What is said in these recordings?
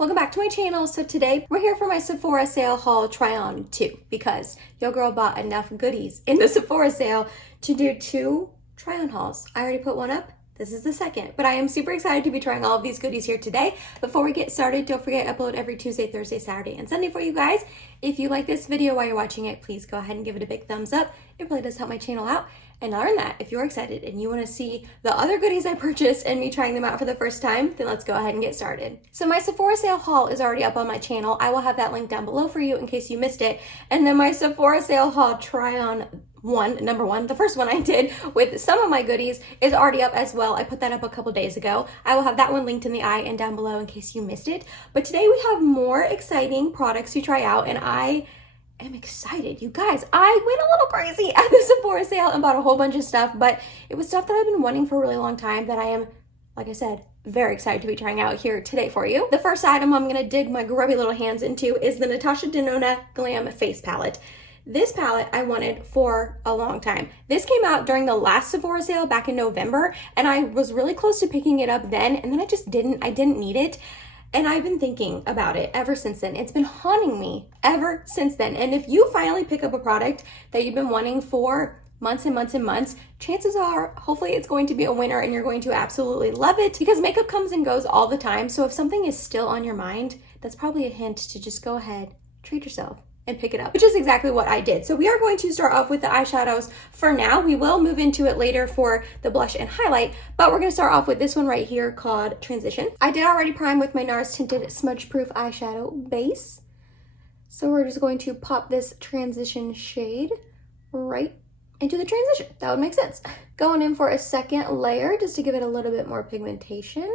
welcome back to my channel. So today we're here for my Sephora sale haul try on 2 because your girl bought enough goodies in the Sephora sale to do 2 try on hauls. I already put one up. This is the second, but I am super excited to be trying all of these goodies here today. Before we get started, don't forget I upload every Tuesday, Thursday, Saturday, and Sunday for you guys. If you like this video while you're watching it, please go ahead and give it a big thumbs up. It really does help my channel out. And other than that, if you're excited and you want to see the other goodies I purchased and me trying them out for the first time, then let's go ahead and get started. So my Sephora sale haul is already up on my channel. I will have that link down below for you in case you missed it. And then my Sephora sale haul try on number one, the first one I did with some of my goodies is already up as well. I put that up a couple days ago. I will have that one linked in the eye and down below in case you missed it. But today we have more exciting products to try out and I am excited. You guys, I went a little crazy at the Sephora sale and bought a whole bunch of stuff, but it was stuff that I've been wanting for a really long time that I am, like I said, very excited to be trying out here today for you. The first item I'm gonna dig my grubby little hands into is the Natasha Denona Glam Face Palette. This palette I wanted for a long time. This came out during the last Sephora sale back in November, and I was really close to picking it up then, and then I didn't need it. And I've been thinking about it ever since then. It's been haunting me ever since then. And if you finally pick up a product that you've been wanting for months and months and months, chances are, hopefully it's going to be a winner and you're going to absolutely love it because makeup comes and goes all the time. So if something is still on your mind, that's probably a hint to just go ahead, treat yourself, and pick it up, which is exactly what I did. So we are going to start off with the eyeshadows for now. We will move into it later for the blush and highlight, but we're going to start off with this one right here called Transition. I did already prime with my NARS Tinted Smudge Proof Eyeshadow Base. So we're just going to pop this transition shade right into the transition. That would make sense. Going in for a second layer just to give it a little bit more pigmentation.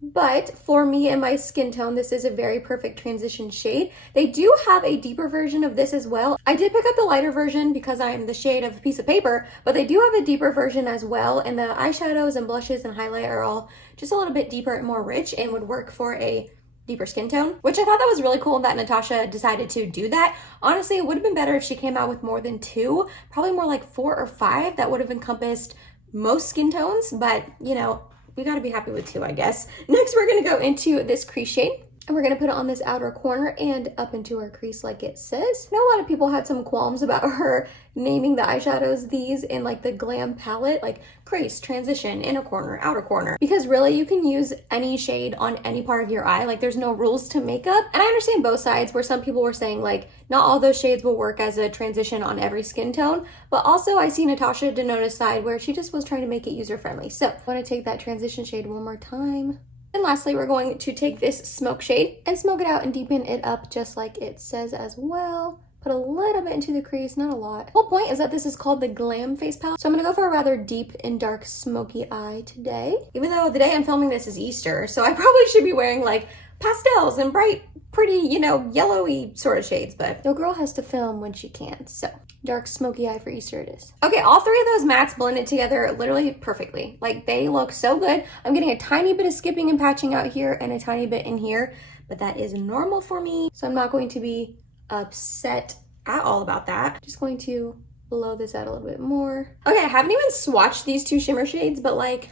But for me and my skin tone, this is a very perfect transition shade. They do have a deeper version of this as well. I did pick up the lighter version because I am the shade of a piece of paper, but they do have a deeper version as well. And the eyeshadows and blushes and highlight are all just a little bit deeper and more rich and would work for a deeper skin tone, which I thought that was really cool that Natasha decided to do that. Honestly, it would have been better if she came out with more than 2, probably more like 4 or 5. That would have encompassed most skin tones, but you know, we gotta be happy with 2, I guess. Next, we're gonna go into this crease shade. And we're gonna put it on this outer corner and up into our crease like it says. I know a lot of people had some qualms about her naming the eyeshadows these in like the Glam palette, like crease, transition, inner corner, outer corner. Because really you can use any shade on any part of your eye. Like there's no rules to makeup. And I understand both sides where some people were saying like, not all those shades will work as a transition on every skin tone. But also I see Natasha Denona's side where she just was trying to make it user friendly. So I wanna take that transition shade one more time. And lastly, we're going to take this smoke shade and smoke it out and deepen it up just like it says as well. Put a little bit into the crease, not a lot. The whole point is that this is called the Glam face palette. So I'm gonna go for a rather deep and dark smoky eye today. Even though the day I'm filming this is Easter, so I probably should be wearing like pastels and bright, pretty, you know, yellowy sort of shades, but no girl has to film when she can, so dark smoky eye for Easter it is. Okay, all 3 of those mattes blended together literally perfectly. Like they look so good. I'm getting a tiny bit of skipping and patching out here and a tiny bit in here, but that is normal for me, so I'm not going to be upset at all about that. Just going to blow this out a little bit more. Okay, I haven't even swatched these 2 shimmer shades, but like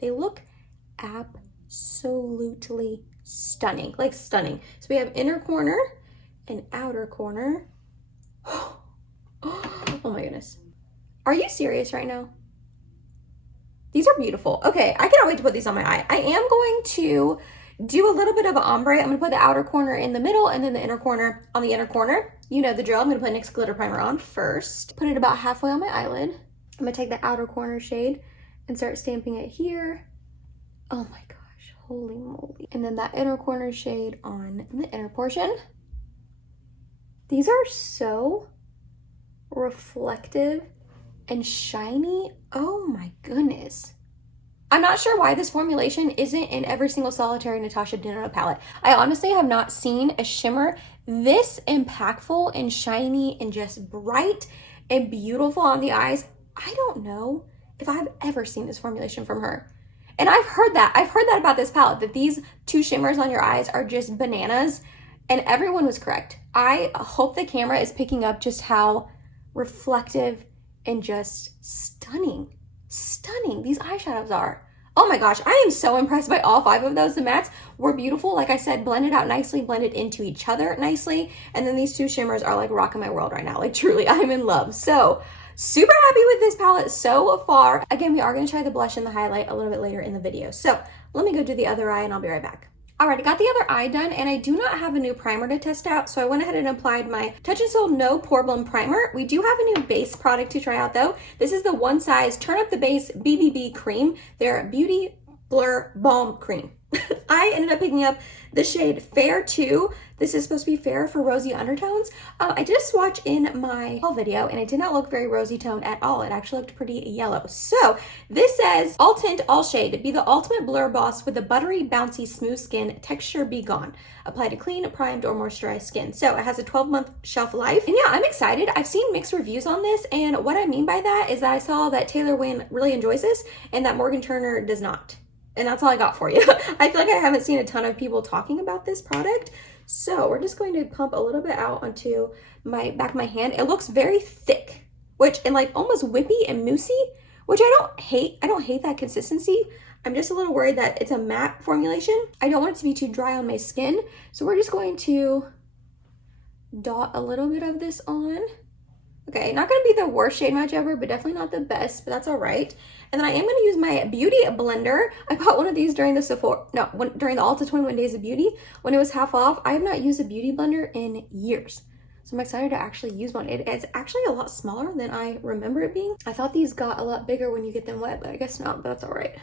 they look absolutely stunning, like stunning. So we have inner corner and outer corner. Oh my goodness. Are you serious right now? These are beautiful. Okay, I cannot wait to put these on my eye. I am going to do a little bit of an ombre. I'm gonna put the outer corner in the middle and then the inner corner on the inner corner. You know the drill. I'm gonna put NYX glitter primer on first. Put it about halfway on my eyelid. I'm gonna take the outer corner shade and start stamping it here. Oh my gosh, holy moly. And then that inner corner shade on the inner portion. These are so reflective and shiny. Oh my goodness. I'm not sure why this formulation isn't in every single solitary Natasha Denona palette. I honestly have not seen a shimmer this impactful and shiny and just bright and beautiful on the eyes. I don't know if I've ever seen this formulation from her. And I've heard that about this palette, that these 2 shimmers on your eyes are just bananas, and everyone was correct. I hope the camera is picking up just how reflective and just stunning these eyeshadows are. Oh my gosh, I am so impressed by all 5 of those. The mattes were beautiful. Like I said, blended out nicely, blended into each other nicely. And then these 2 shimmers are like rocking my world right now. Like truly, I'm in love. So super happy with this palette so far. Again, we are going to try the blush and the highlight a little bit later in the video. So let me go do the other eye and I'll be right back. Alright, I got the other eye done and I do not have a new primer to test out, so I went ahead and applied my Touch in Sol No Poreblem Primer. We do have a new base product to try out though. This is the One Size Turn Up the Base BBB Cream, their Beauty Blur Balm Cream. I ended up picking up the shade Fair 2. This is supposed to be fair for rosy undertones. I did a swatch in my haul video and it did not look very rosy toned at all. It actually looked pretty yellow. So this says, all tint, all shade, be the ultimate blur boss with a buttery, bouncy, smooth skin, texture be gone. Apply to clean, primed, or moisturized skin. So it has a 12-month shelf life. And yeah, I'm excited. I've seen mixed reviews on this, and what I mean by that is that I saw that Taylor Wynn really enjoys this and that Morgan Turner does not. And that's all I got for you. I feel like I haven't seen a ton of people talking about this product. So we're just going to pump a little bit out onto my back of my hand. It looks very thick, and like almost whippy and moussey, which I don't hate. I don't hate that consistency. I'm just a little worried that it's a matte formulation. I don't want it to be too dry on my skin. So we're just going to dot a little bit of this on. Okay, not going to be the worst shade match ever, but definitely not the best, but that's all right. And then I am going to use my beauty blender. I bought one of these during the during the Ulta 21 Days of Beauty when it was half off. I have not used a beauty blender in years. So I'm excited to actually use one. It's actually a lot smaller than I remember it being. I thought these got a lot bigger when you get them wet, but I guess not, but that's all right.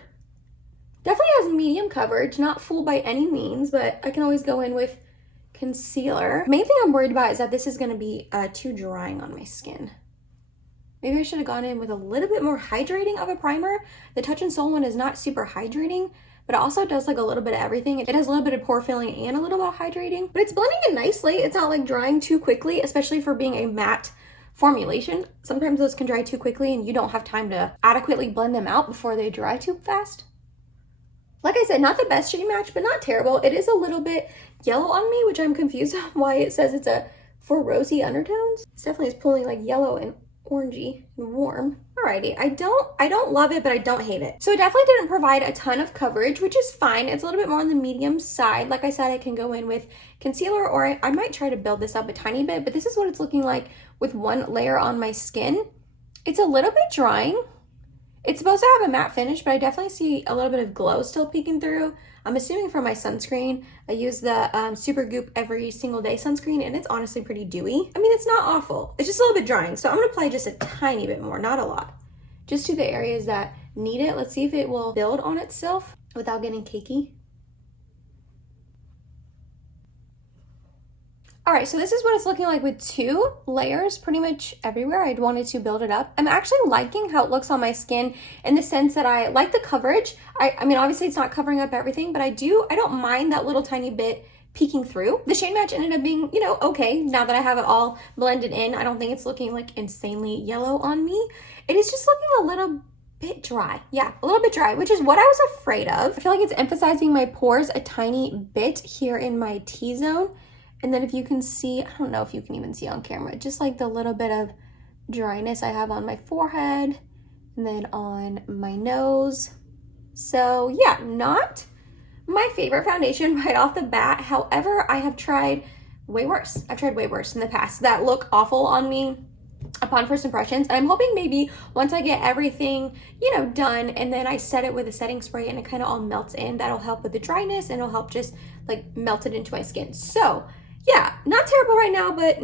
Definitely has medium coverage, not full by any means, but I can always go in with concealer. Main thing I'm worried about is that this is going to be too drying on my skin. Maybe I should have gone in with a little bit more hydrating of a primer. The Touch in Sol one is not super hydrating, but it also does like a little bit of everything. It has a little bit of pore filling and a little bit of hydrating, but it's blending in nicely. It's not like drying too quickly, especially for being a matte formulation. Sometimes those can dry too quickly and you don't have time to adequately blend them out before they dry too fast. Like I said, not the best shade match, but not terrible. It is a little bit yellow on me, which I'm confused on why it says it's for rosy undertones. It definitely is pulling like yellow and orangey and warm. Alrighty, I don't love it, but I don't hate it. So it definitely didn't provide a ton of coverage, which is fine. It's a little bit more on the medium side. Like I said, I can go in with concealer, or I might try to build this up a tiny bit, but this is what it's looking like with one layer on my skin. It's a little bit drying. It's supposed to have a matte finish, but I definitely see a little bit of glow still peeking through. I'm assuming from my sunscreen. I use the Super Goop Every Single Day sunscreen, and it's honestly pretty dewy. I mean, it's not awful. It's just a little bit drying, so I'm going to apply just a tiny bit more, not a lot. Just to the areas that need it. Let's see if it will build on itself without getting cakey. All right, so this is what it's looking like with 2 layers pretty much everywhere. I'd wanted to build it up. I'm actually liking how it looks on my skin in the sense that I like the coverage. I mean, obviously it's not covering up everything, but I don't mind that little tiny bit peeking through. The shade match ended up being, okay. Now that I have it all blended in, I don't think it's looking like insanely yellow on me. It is just looking a little bit dry. Yeah, a little bit dry, which is what I was afraid of. I feel like it's emphasizing my pores a tiny bit here in my T-zone. And then if you can see, I don't know if you can even see on camera, just like the little bit of dryness I have on my forehead and then on my nose. So yeah, not my favorite foundation right off the bat. However, I have tried way worse. I've tried way worse in the past that look awful on me upon first impressions. And I'm hoping maybe once I get everything, done, and then I set it with a setting spray and it kind of all melts in, that'll help with the dryness and it'll help just like melt it into my skin. So yeah, not terrible right now, but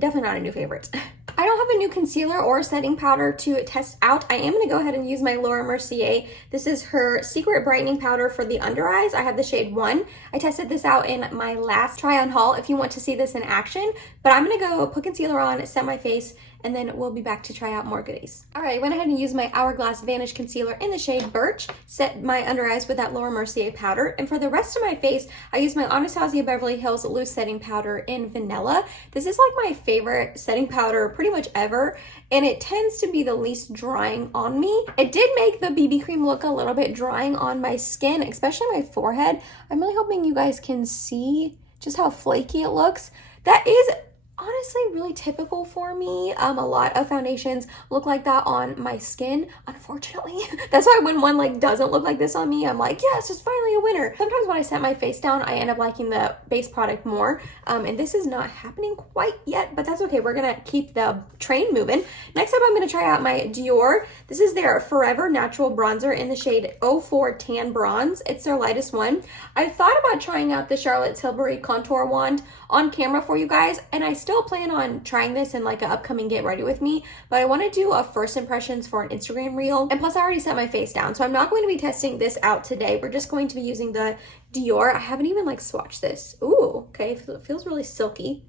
definitely not a new favorite. I don't have a new concealer or setting powder to test out. I am going to go ahead and use my Laura Mercier. This is her Secret Brightening Powder for the under eyes. I have the shade 1. I tested this out in my last try-on haul if you want to see this in action. But I'm going to go put concealer on, set my face, and then we'll be back to try out more goodies. All right, I went ahead and used my Hourglass Vanish Concealer in the shade Birch, set my under eyes with that Laura Mercier powder, and for the rest of my face, I used my Anastasia Beverly Hills Loose Setting Powder in Vanilla. This is like my favorite setting powder pretty much ever, and it tends to be the least drying on me. It did make the BB cream look a little bit drying on my skin, especially my forehead. I'm really hoping you guys can see just how flaky it looks. That is honestly really typical for me. A lot of foundations look like that on my skin, unfortunately. That's why when one like doesn't look like this on me, I'm like, yes, it's finally a winner. Sometimes when I set my face down, I end up liking the base product more. And this is not happening quite yet, but that's okay. We're gonna keep the train moving. Next up, I'm gonna try out my Dior. This is their Forever Natural Bronzer in the shade 04 Tan Bronze. It's their lightest one. I thought about trying out the Charlotte Tilbury Contour Wand on camera for you guys, and I still plan on trying this in like an upcoming get ready with me, but I want to do a first impressions for an Instagram reel, and plus I already set my face down, so I'm not going to be testing this out today. We're just going to be using the Dior. I haven't even like swatched this. Ooh, okay, it feels really silky.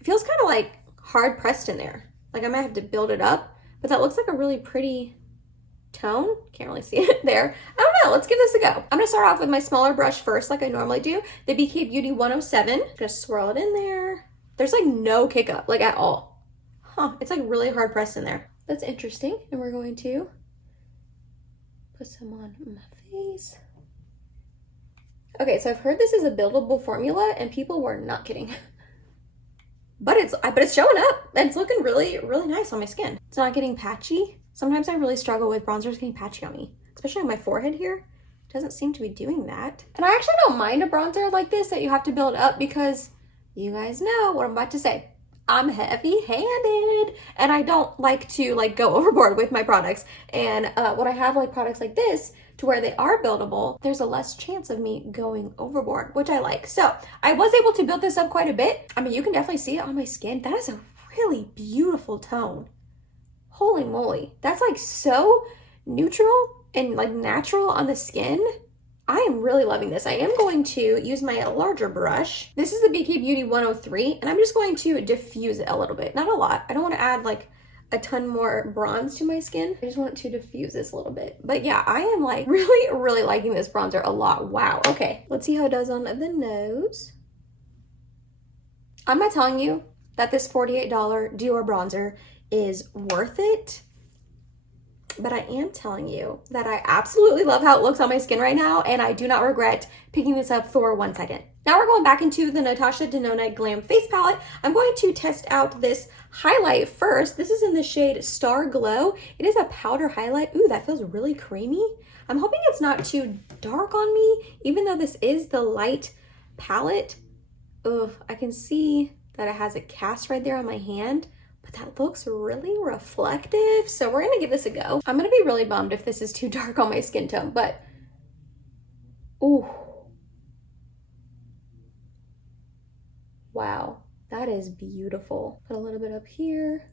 It feels kind of like hard pressed in there. Like I might have to build it up, but that looks like a really pretty tone. Can't really see it there. I don't know. Let's give this a go. I'm gonna start off with my smaller brush first, like I normally do. The BK Beauty 107. Just swirl it in there. There's like no kick up, like at all. Huh, it's like really hard pressed in there. That's interesting. And we're going to put some on my face. Okay, so I've heard this is a buildable formula and people were not kidding. But it's showing up and it's looking really, really nice on my skin. It's not getting patchy. Sometimes I really struggle with bronzers getting patchy on me, especially on my forehead here. It doesn't seem to be doing that. And I actually don't mind a bronzer like this that you have to build up because you guys know what I'm about to say. I'm heavy-handed and I don't like to like go overboard with my products. And when I have like products like this to where they are buildable, there's a less chance of me going overboard, which I like. So I was able to build this up quite a bit. I mean, you can definitely see it on my skin. That is a really beautiful tone. Holy moly. That's like so neutral and like natural on the skin. I am really loving this. I am going to use my larger brush. This is the BK Beauty 103, and I'm just going to diffuse it a little bit. Not a lot. I don't want to add like a ton more bronze to my skin. I just want to diffuse this a little bit. But yeah, I am like really, really liking this bronzer a lot. Wow. Okay, let's see how it does on the nose. I'm not telling you that this $48 Dior bronzer is worth it, but I am telling you that I absolutely love how it looks on my skin right now, and I do not regret picking this up for 1 second. Now we're going back into the Natasha Denona Glam Face Palette. I'm going to test out this highlight first. This is in the shade Star Glow. It is a powder highlight. Ooh, that feels really creamy. I'm hoping it's not too dark on me, even though this is the light palette. Ugh, I can see that it has a cast right there on my hand, but that looks really reflective. So we're gonna give this a go. I'm gonna be really bummed if this is too dark on my skin tone, but ooh. Wow, that is beautiful. Put a little bit up here.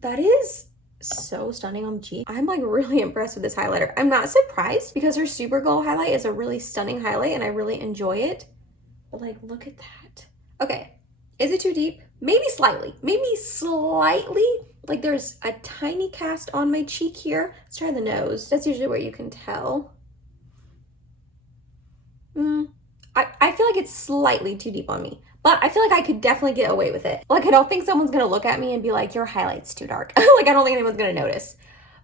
That is so stunning on the cheek. I'm like really impressed with this highlighter. I'm not surprised because her Super Glow highlight is a really stunning highlight and I really enjoy it. But like, look at that. Okay, is it too deep? Maybe slightly, like there's a tiny cast on my cheek here. Let's try the nose. That's usually where you can tell. I feel like it's slightly too deep on me, but I feel like I could definitely get away with it. Like, I don't think someone's gonna look at me and be like, your highlight's too dark. Like, I don't think anyone's gonna notice.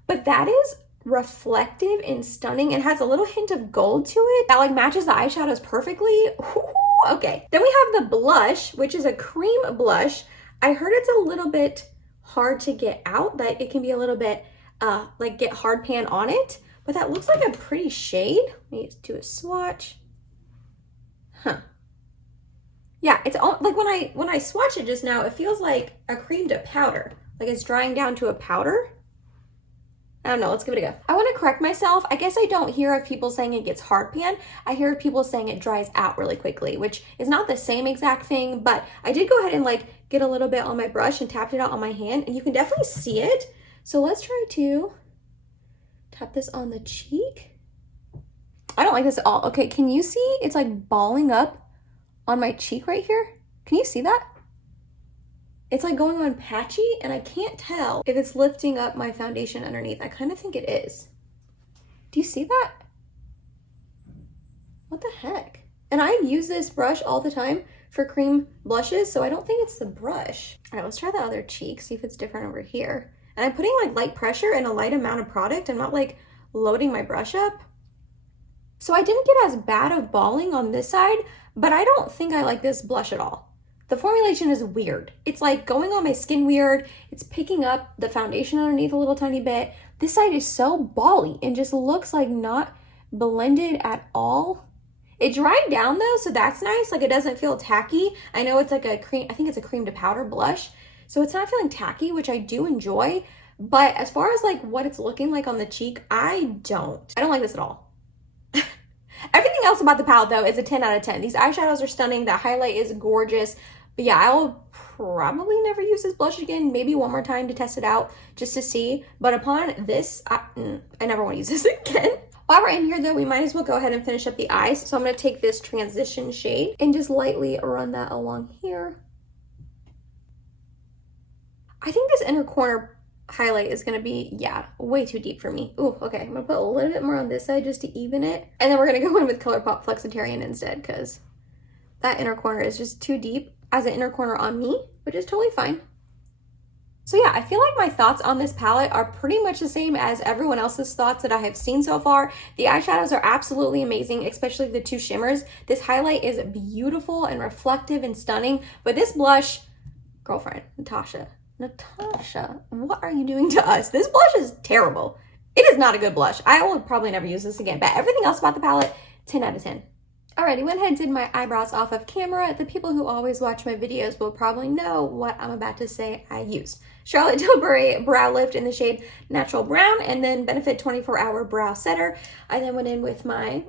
But that is reflective and stunning and has a little hint of gold to it that like matches the eyeshadows perfectly. Ooh, okay, then we have the blush, which is a cream blush. I heard it's a little bit hard to get out, that it can be a little bit like get hard pan on it, but that looks like a pretty shade. Let me do a swatch. Huh. Yeah, it's all like when I swatch it just now, it feels like a cream to powder. Like it's drying down to a powder. I don't know, let's give it a go. I want to correct myself. I guess I don't hear of people saying it gets hard pan. I hear of people saying it dries out really quickly, which is not the same exact thing, but I did go ahead and like get a little bit on my brush and tapped it out on my hand, and you can definitely see it. So let's try to tap this on the cheek. I don't like this at all. Okay, can you see it's like balling up on my cheek right here? Can you see that? It's like going on patchy, and I can't tell if it's lifting up my foundation underneath. I kind of think it is. Do you see that? What the heck? And I use this brush all the time for cream blushes, so I don't think it's the brush. All right, let's try the other cheek, see if it's different over here. And I'm putting like light pressure and a light amount of product. I'm not like loading my brush up. So I didn't get as bad of balling on this side, but I don't think I like this blush at all. The formulation is weird. It's like going on my skin weird. It's picking up the foundation underneath a little tiny bit. This side is so bally and just looks like not blended at all. It dried down though, so that's nice. Like it doesn't feel tacky. I know it's like a cream, I think it's a cream to powder blush. So it's not feeling tacky, which I do enjoy. But as far as like what it's looking like on the cheek, I don't like this at all. Everything else about the palette though is a 10 out of 10. These eyeshadows are stunning. The highlight is gorgeous. But yeah, I will probably never use this blush again. Maybe one more time to test it out just to see. But upon this, I never want to use this again. While we're in here though, we might as well go ahead and finish up the eyes. So I'm going to take this transition shade and just lightly run that along here. I think this inner corner highlight is going to be, yeah, way too deep for me. Ooh, okay. I'm going to put a little bit more on this side just to even it. And then we're going to go in with ColourPop Flexitarian instead because that inner corner is just too deep as an inner corner on me, which is totally fine. So yeah, I feel like my thoughts on this palette are pretty much the same as everyone else's thoughts that I have seen so far. The eyeshadows are absolutely amazing, especially the two shimmers. This highlight is beautiful and reflective and stunning, but this blush, girlfriend, Natasha, what are you doing to us? This blush is terrible. It is not a good blush. I will probably never use this again, but everything else about the palette, 10 out of 10. Alrighty, went ahead and did my eyebrows off of camera. The people who always watch my videos will probably know what I'm about to say I used. Charlotte Tilbury Brow Lift in the shade Natural Brown, and then Benefit 24-Hour Brow Setter. I then went in with my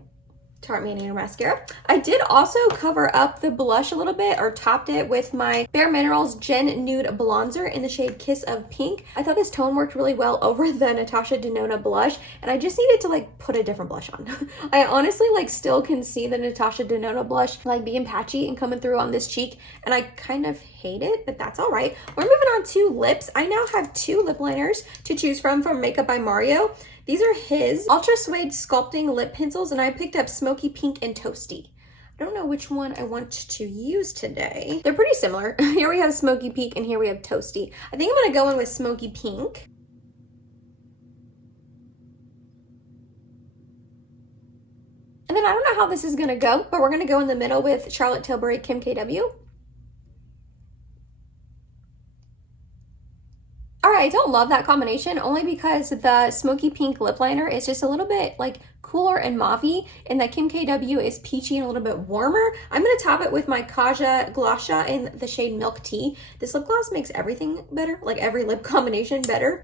Tarte Manicure Mascara. I did also cover up the blush a little bit, or topped it with my Bare Minerals Gen Nude Bronzer in the shade Kiss of Pink. I thought this tone worked really well over the Natasha Denona blush, and I just needed to like put a different blush on. I honestly like still can see the Natasha Denona blush like being patchy and coming through on this cheek, and I kind of hate it, but that's all right. We're moving on to lips. I now have two lip liners to choose from Makeup by Mario. These are his Ultra Suede Sculpting Lip Pencils, and I picked up Smoky Pink and Toasty. I don't know which one I want to use today. They're pretty similar. Here we have Smoky Pink and here we have Toasty. I think I'm gonna go in with Smoky Pink. And then I don't know how this is gonna go, but we're gonna go in the middle with Charlotte Tilbury Kim KW. I don't love that combination only because the Smoky Pink lip liner is just a little bit like cooler and mauve-y, and the Kim KW is peachy and a little bit warmer. I'm going to top it with my Kaja Glossa in the shade Milk Tea. This lip gloss makes everything better, like every lip combination better.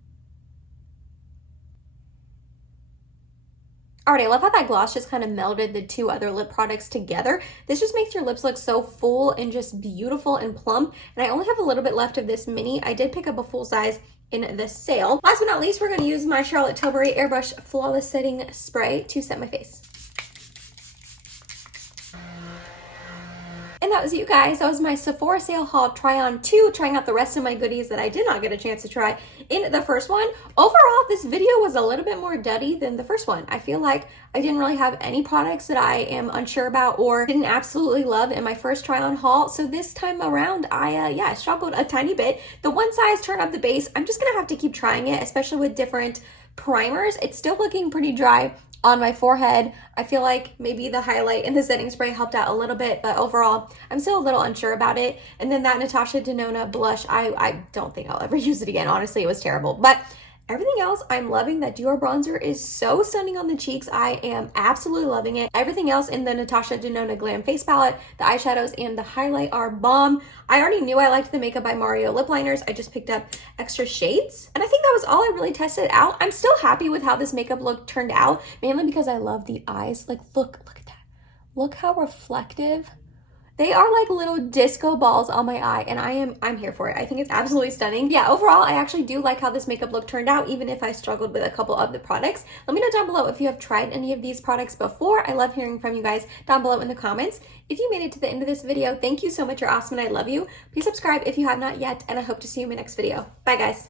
Alright, I love how that gloss just kind of melded the two other lip products together. This just makes your lips look so full and just beautiful and plump. And I only have a little bit left of this mini. I did pick up a full size in the sale. Last but not least, we're going to use my Charlotte Tilbury Airbrush Flawless Setting Spray to set my face. And that was you guys. That was my Sephora Sale Haul Try-On 2, trying out the rest of my goodies that I did not get a chance to try in the first one. Overall, this video was a little bit more duddy than the first one. I feel like I didn't really have any products that I am unsure about or didn't absolutely love in my first try-on haul. So this time around, I struggled a tiny bit. The one size turn up the base, I'm just going to have to keep trying it, especially with different primers. It's still looking pretty dry on my forehead. I feel like maybe the highlight and the setting spray helped out a little bit, but overall, I'm still a little unsure about it. And then that Natasha Denona blush, I don't think I'll ever use it again. Honestly, it was terrible. But everything else, I'm loving. That Dior bronzer is so stunning on the cheeks. I am absolutely loving it. Everything else in the Natasha Denona Glam face palette, the eyeshadows and the highlight are bomb. I already knew I liked the Makeup by Mario lip liners. I just picked up extra shades. And I think that was all I really tested out. I'm still happy with how this makeup look turned out, mainly because I love the eyes. Like, look at that. Look how reflective. They are like little disco balls on my eye, and I'm here for it. I think it's absolutely stunning. Yeah, overall, I actually do like how this makeup look turned out, even if I struggled with a couple of the products. Let me know down below if you have tried any of these products before. I love hearing from you guys down below in the comments. If you made it to the end of this video, thank you so much. You're awesome, and I love you. Please subscribe if you have not yet, and I hope to see you in my next video. Bye, guys.